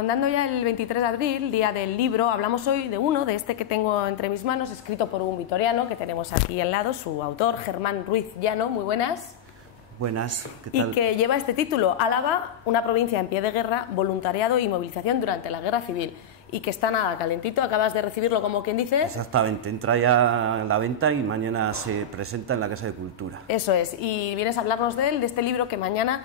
rondando ya el 23 de abril, día del libro, hablamos hoy de este que tengo entre mis manos, escrito por un vitoriano que tenemos aquí al lado, su autor, Germán Ruiz Llano. Muy buenas. Buenas, ¿qué tal? Y que lleva este título, Álava, una provincia en pie de guerra, voluntariado y movilización durante la Guerra Civil. Y que está nada calentito, acabas de recibirlo como quien dice. Exactamente, entra ya a la venta y mañana se presenta en la Casa de Cultura. Eso es, y vienes a hablarnos de él, de este libro que mañana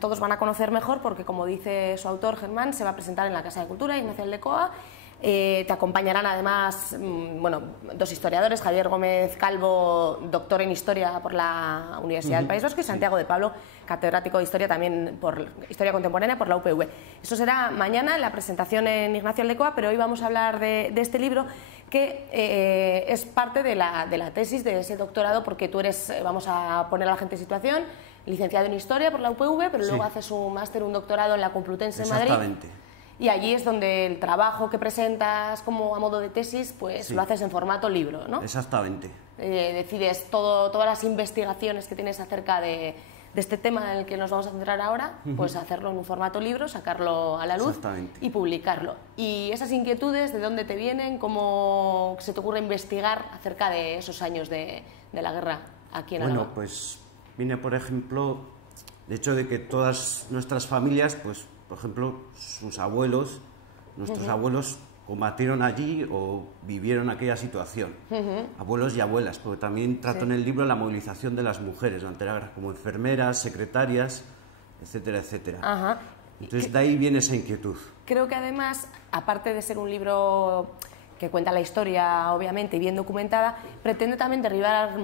todos van a conocer mejor porque, como dice su autor Germán, se va a presentar en la Casa de Cultura, Ignacio Aldecoa. Te acompañarán además dos historiadores, Javier Gómez Calvo, doctor en Historia por la Universidad del País Vasco, y Santiago de Pablo, catedrático de Historia también por Historia Contemporánea por la UPV. Eso será mañana en la presentación en Ignacio Aldecoa, pero hoy vamos a hablar de este libro que es parte de la tesis de ese doctorado, porque tú eres, vamos a poner a la gente en situación, licenciado en Historia por la UPV, pero luego haces un máster, un doctorado en la Complutense en Madrid. Exactamente. Y allí es donde el trabajo que presentas como a modo de tesis, pues lo haces en formato libro, ¿no? Exactamente. Decides todas las investigaciones que tienes acerca de este tema en el que nos vamos a centrar ahora, pues hacerlo en un formato libro, sacarlo a la luz y publicarlo. Y esas inquietudes, ¿de dónde te vienen? ¿Cómo se te ocurre investigar acerca de esos años de la guerra aquí en Álava? Bueno, pues viene, por ejemplo, de hecho de que todas nuestras familias, pues por ejemplo, sus abuelos, nuestros abuelos combatieron allí o vivieron aquella situación. Abuelos y abuelas, porque también trato en el libro la movilización de las mujeres durante la guerra, como enfermeras, secretarias, etcétera, etcétera. Entonces de ahí viene esa inquietud. Creo que además, aparte de ser un libro que cuenta la historia, obviamente, y bien documentada, pretende también derribar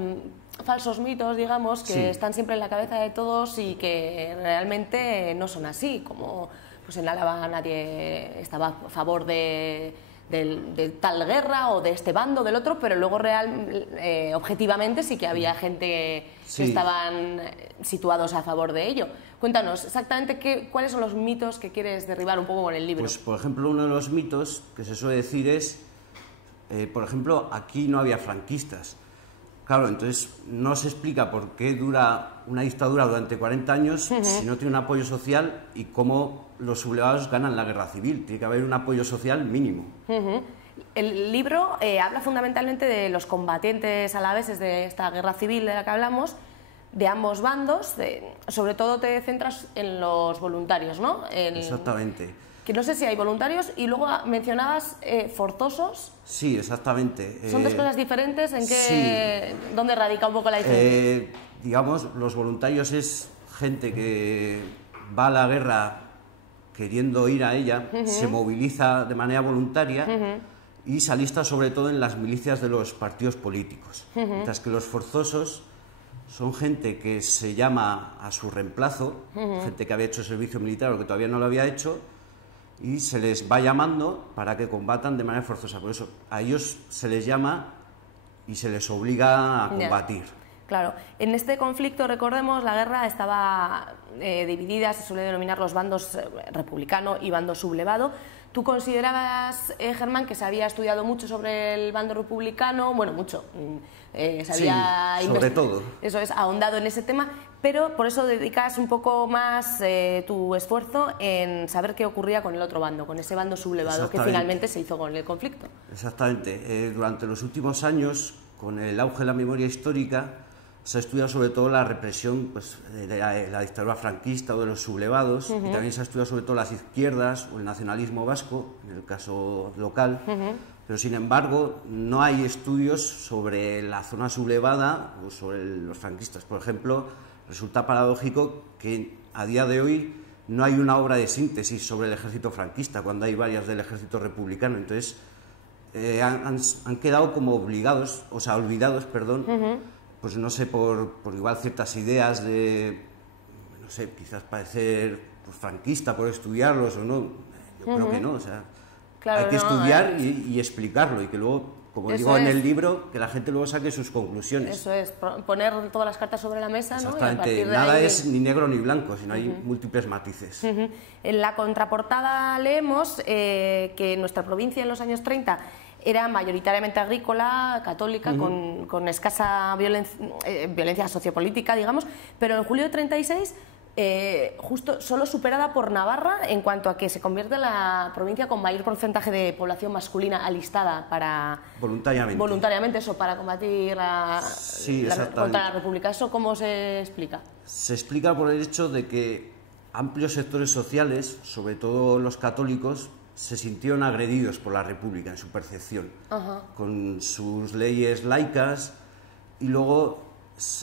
falsos mitos, digamos, que están siempre en la cabeza de todos y que realmente no son así, como pues en Álava nadie estaba a favor de tal guerra o de este bando del otro, pero luego objetivamente sí que había gente que estaban situados a favor de ello. Cuéntanos exactamente cuáles son los mitos que quieres derribar un poco con el libro. Pues, por ejemplo, uno de los mitos que se suele decir es, por ejemplo, aquí no había franquistas. Claro, entonces no se explica por qué dura una dictadura durante 40 años si no tiene un apoyo social y cómo los sublevados ganan la guerra civil. Tiene que haber un apoyo social mínimo. El libro habla fundamentalmente de los combatientes alaveses de esta guerra civil de la que hablamos, de ambos bandos, sobre todo te centras en los voluntarios, ¿no? Exactamente. Que no sé si hay voluntarios, y luego mencionabas forzosos. Sí, exactamente. ¿Son dos cosas diferentes? ¿Dónde radica un poco la diferencia? Digamos, los voluntarios es gente que va a la guerra queriendo ir a ella, se moviliza de manera voluntaria y se alista sobre todo en las milicias de los partidos políticos. Mientras que los forzosos son gente que se llama a su reemplazo, gente que había hecho servicio militar o que todavía no lo había hecho, y se les va llamando para que combatan de manera forzosa. Por eso a ellos se les llama y se les obliga a combatir. Claro, en este conflicto, recordemos, la guerra estaba dividida, se suele denominar los bandos republicano y bando sublevado. ¿Tú considerabas, Germán, que se había estudiado mucho sobre el bando republicano? Bueno, mucho. Se había sobre todo. Eso es, ahondado en ese tema, pero por eso dedicas un poco más tu esfuerzo en saber qué ocurría con el otro bando, con ese bando sublevado que finalmente se hizo con el conflicto. Exactamente. Durante los últimos años, con el auge de la memoria histórica, se ha estudiado sobre todo la represión de la dictadura franquista o de los sublevados, y también se ha estudiado sobre todo las izquierdas o el nacionalismo vasco, en el caso local, pero sin embargo no hay estudios sobre la zona sublevada o sobre los franquistas. Por ejemplo, resulta paradójico que a día de hoy no hay una obra de síntesis sobre el ejército franquista, cuando hay varias del ejército republicano. Entonces han quedado como olvidados, pues no sé, por igual ciertas ideas de, no sé, quizás parecer franquista por estudiarlos o no. Yo creo que no, o sea, claro, hay que estudiar y explicarlo, y que luego, como digo en el libro, que la gente luego saque sus conclusiones. Eso es, poner todas las cartas sobre la mesa, ¿no? Exactamente, nada es ni negro ni blanco, sino hay múltiples matices. En la contraportada leemos que nuestra provincia en los años 30 era mayoritariamente agrícola, católica, con escasa violencia sociopolítica, digamos, pero en julio de 36 justo solo superada por Navarra en cuanto a que se convierte en la provincia con mayor porcentaje de población masculina alistada para voluntariamente eso, para combatir contra la República. ¿Eso cómo se explica? Se explica por el hecho de que amplios sectores sociales, sobre todo los católicos, se sintieron agredidos por la República en su percepción, con sus leyes laicas, y luego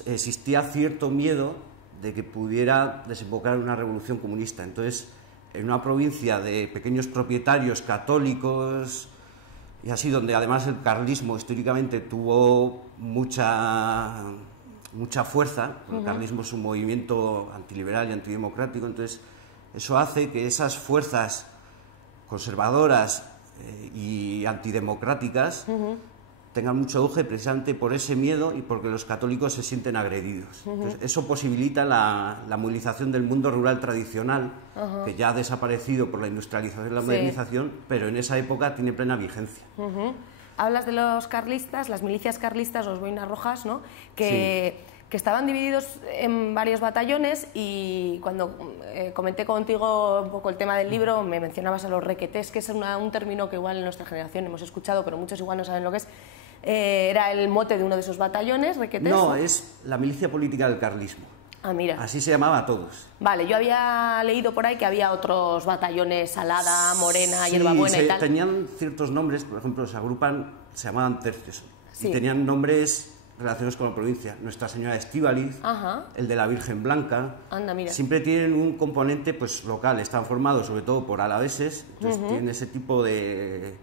existía cierto miedo de que pudiera desembocar en una revolución comunista. Entonces, en una provincia de pequeños propietarios católicos, y así, donde además el carlismo históricamente tuvo mucha fuerza, el carlismo es un movimiento antiliberal y antidemocrático, entonces eso hace que esas fuerzas conservadoras y antidemocráticas tengan mucho auge precisamente por ese miedo y porque los católicos se sienten agredidos. Entonces, eso posibilita la movilización del mundo rural tradicional, que ya ha desaparecido por la industrialización y la modernización, pero en esa época tiene plena vigencia. Hablas de los carlistas, las milicias carlistas, los boinas rojas, ¿no? que estaban divididos en varios batallones, y cuando comenté contigo un poco el tema del libro, me mencionabas a los requetés, que es un término que igual en nuestra generación hemos escuchado, pero muchos igual no saben lo que es. Era el mote de uno de esos batallones, requetés. No, es la milicia política del carlismo. Ah, mira. Así se llamaba a todos. Vale, yo había leído por ahí que había otros batallones, Salada, Morena, Hierbabuena y tal. Tenían ciertos nombres, por ejemplo, se llamaban tercios, y tenían nombres relacionados con la provincia. Nuestra Señora de Estíbaliz, el de la Virgen Blanca. Anda, mira. Siempre tienen un componente pues local, están formados sobre todo por alaveses, entonces tienen ese tipo de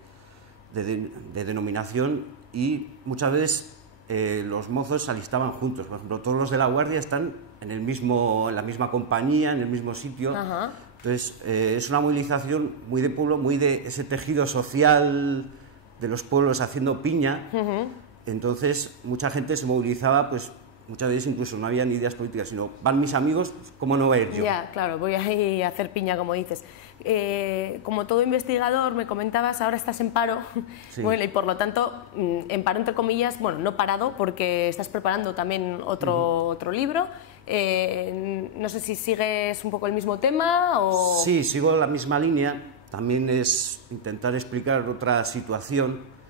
denominación, y muchas veces los mozos se alistaban juntos. Por ejemplo, todos los de la Guardia están en la misma compañía, en el mismo sitio. Entonces, es una movilización muy de pueblo, muy de ese tejido social de los pueblos haciendo piña. Entonces, mucha gente se movilizaba, pues muchas veces incluso no había ni ideas políticas, sino van mis amigos, ¿cómo no voy a ir yo? Ya, claro, voy a ir a hacer piña, como dices. Como todo investigador, me comentabas, ahora estás en paro, bueno, y por lo tanto, en paro entre comillas, bueno, no parado, porque estás preparando también otro libro. No sé si sigues un poco el mismo tema o... Sí, sigo la misma línea. También es intentar explicar otra situación,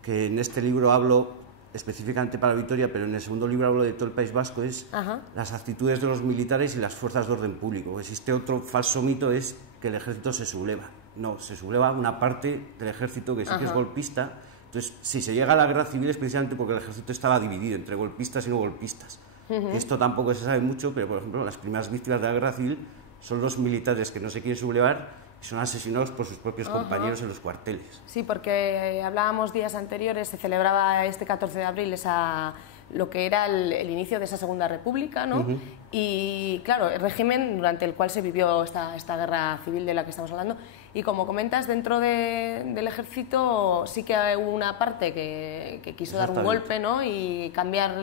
que en este libro hablo específicamente para Vitoria, pero en el segundo libro hablo de todo el País Vasco, es las actitudes de los militares y las fuerzas de orden público. Existe otro falso mito, es que el ejército se subleva. No, se subleva una parte del ejército que sí que es golpista. Entonces, si se llega a la guerra civil es precisamente porque el ejército estaba dividido entre golpistas y no golpistas. Esto tampoco se sabe mucho, pero por ejemplo, las primeras víctimas de la guerra civil son los militares que no se quieren sublevar y son asesinados por sus propios compañeros en los cuarteles. Sí, porque hablábamos días anteriores, se celebraba este 14 de abril lo que era el inicio de esa Segunda República, ¿no? Y claro, el régimen durante el cual se vivió esta guerra civil de la que estamos hablando. Y como comentas, dentro del ejército sí que hubo una parte que quiso dar un golpe, ¿no? Y cambiar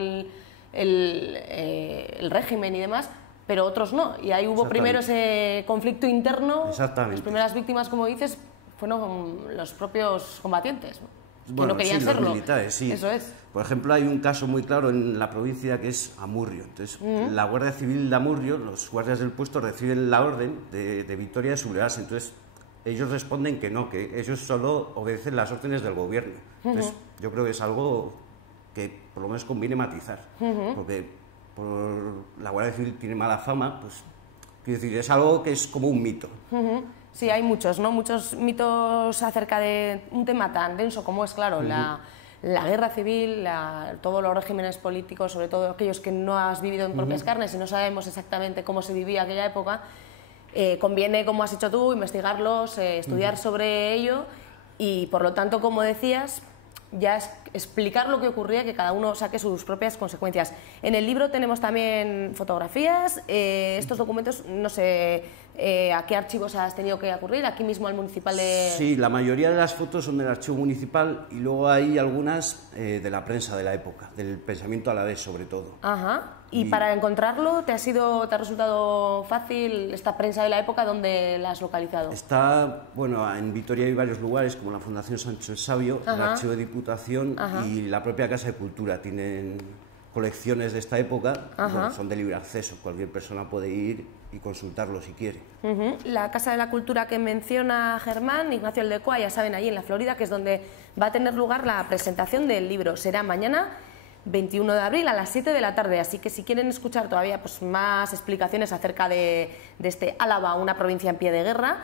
el régimen y demás, pero otros no. Y ahí hubo primero ese conflicto interno. Las primeras víctimas, como dices, fueron los propios combatientes, que no querían serlo. Los militares, sí. Eso es. Por ejemplo, hay un caso muy claro en la provincia que es Amurrio. Entonces, la Guardia Civil de Amurrio, los guardias del puesto reciben la orden de Vitoria de sublevarse. Entonces, ellos responden que no, que ellos solo obedecen las órdenes del gobierno. Entonces, yo creo que es algo que por lo menos conviene matizar, porque la Guardia Civil tiene mala fama, pues quiero decir, es algo que es como un mito. Sí, hay muchos, ¿no? Muchos mitos acerca de un tema tan denso como es, claro, la guerra civil, todos los regímenes políticos, sobre todo aquellos que no has vivido en propias carnes y no sabemos exactamente cómo se vivía aquella época. Conviene, como has hecho tú, investigarlos, estudiar sobre ello y, por lo tanto, como decías, ya explicar lo que ocurría, que cada uno saque sus propias consecuencias. En el libro tenemos también fotografías, estos documentos, no sé a qué archivos has tenido que acudir, aquí mismo al municipal de... Sí, la mayoría de las fotos son del archivo municipal y luego hay algunas de la prensa de la época, del pensamiento alavés sobre todo. ¿Y para encontrarlo te ha resultado fácil esta prensa de la época? ¿Dónde la has localizado? Está, bueno, en Vitoria hay varios lugares, como la Fundación Sancho el Sabio, el Archivo de Diputación y la propia Casa de Cultura. Tienen colecciones de esta época, bueno, son de libre acceso, cualquier persona puede ir y consultarlo si quiere. La Casa de la Cultura que menciona Germán, Ignacio Aldecoa, ya saben, allí en la Florida, que es donde va a tener lugar la presentación del libro. Será mañana 21 de abril a las 7 de la tarde, así que si quieren escuchar todavía pues, más explicaciones acerca de este Álava, una provincia en pie de guerra,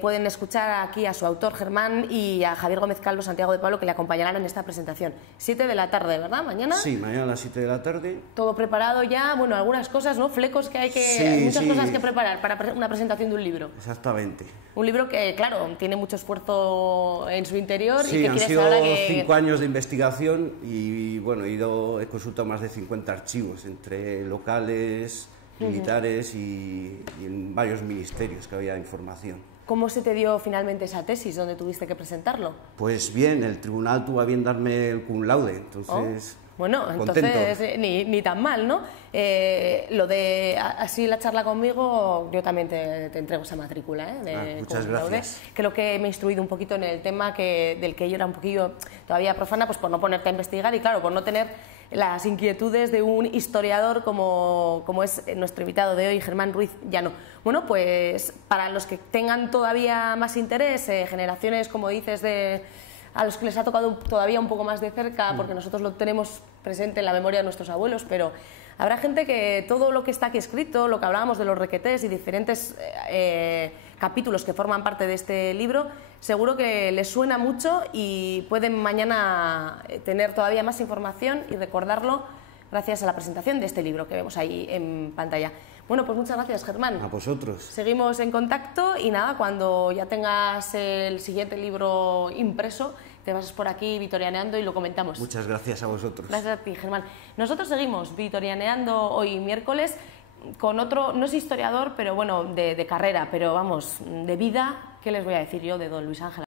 pueden escuchar aquí a su autor Germán y a Javier Gómez Calvo, Santiago de Pablo, que le acompañarán en esta presentación. 7 de la tarde, ¿verdad? ¿Mañana? Sí, mañana a las 7 de la tarde. Todo preparado ya, bueno, algunas cosas, ¿no? Flecos que hay que... muchas cosas que preparar para una presentación de un libro. Exactamente. Un libro que, claro, tiene mucho esfuerzo en su interior y sí, que han quieres sido ahora que... 5 años de investigación y, bueno, he consultado más de 50 archivos, entre locales, militares y en varios ministerios que había información. ¿Cómo se te dio finalmente esa tesis? ¿Dónde tuviste que presentarlo? Pues bien, el tribunal tuvo a bien darme el cum laude, entonces... Bueno, contento. Entonces ni tan mal, ¿no? Lo de así la charla conmigo, yo también te entrego esa matrícula, muchas gracias. Creo que me he instruido un poquito en el tema del que yo era un poquillo todavía profana, pues por no ponerte a investigar y claro, por no tener las inquietudes de un historiador como es nuestro invitado de hoy, Germán Ruiz Llano. Bueno, pues para los que tengan todavía más interés, generaciones, como dices, a los que les ha tocado todavía un poco más de cerca, porque nosotros lo tenemos presente en la memoria de nuestros abuelos, pero habrá gente que todo lo que está aquí escrito, lo que hablábamos de los requetés y diferentes capítulos que forman parte de este libro, seguro que les suena mucho y pueden mañana tener todavía más información y recordarlo gracias a la presentación de este libro que vemos ahí en pantalla. Bueno, pues muchas gracias, Germán. A vosotros. Seguimos en contacto y nada, cuando ya tengas el siguiente libro impreso, te vas por aquí vitorianeando y lo comentamos. Muchas gracias a vosotros. Gracias a ti, Germán. Nosotros seguimos vitorianeando hoy miércoles con otro, no es historiador, pero bueno, de carrera, pero vamos, de vida, ¿qué les voy a decir yo de don Luis Ángel?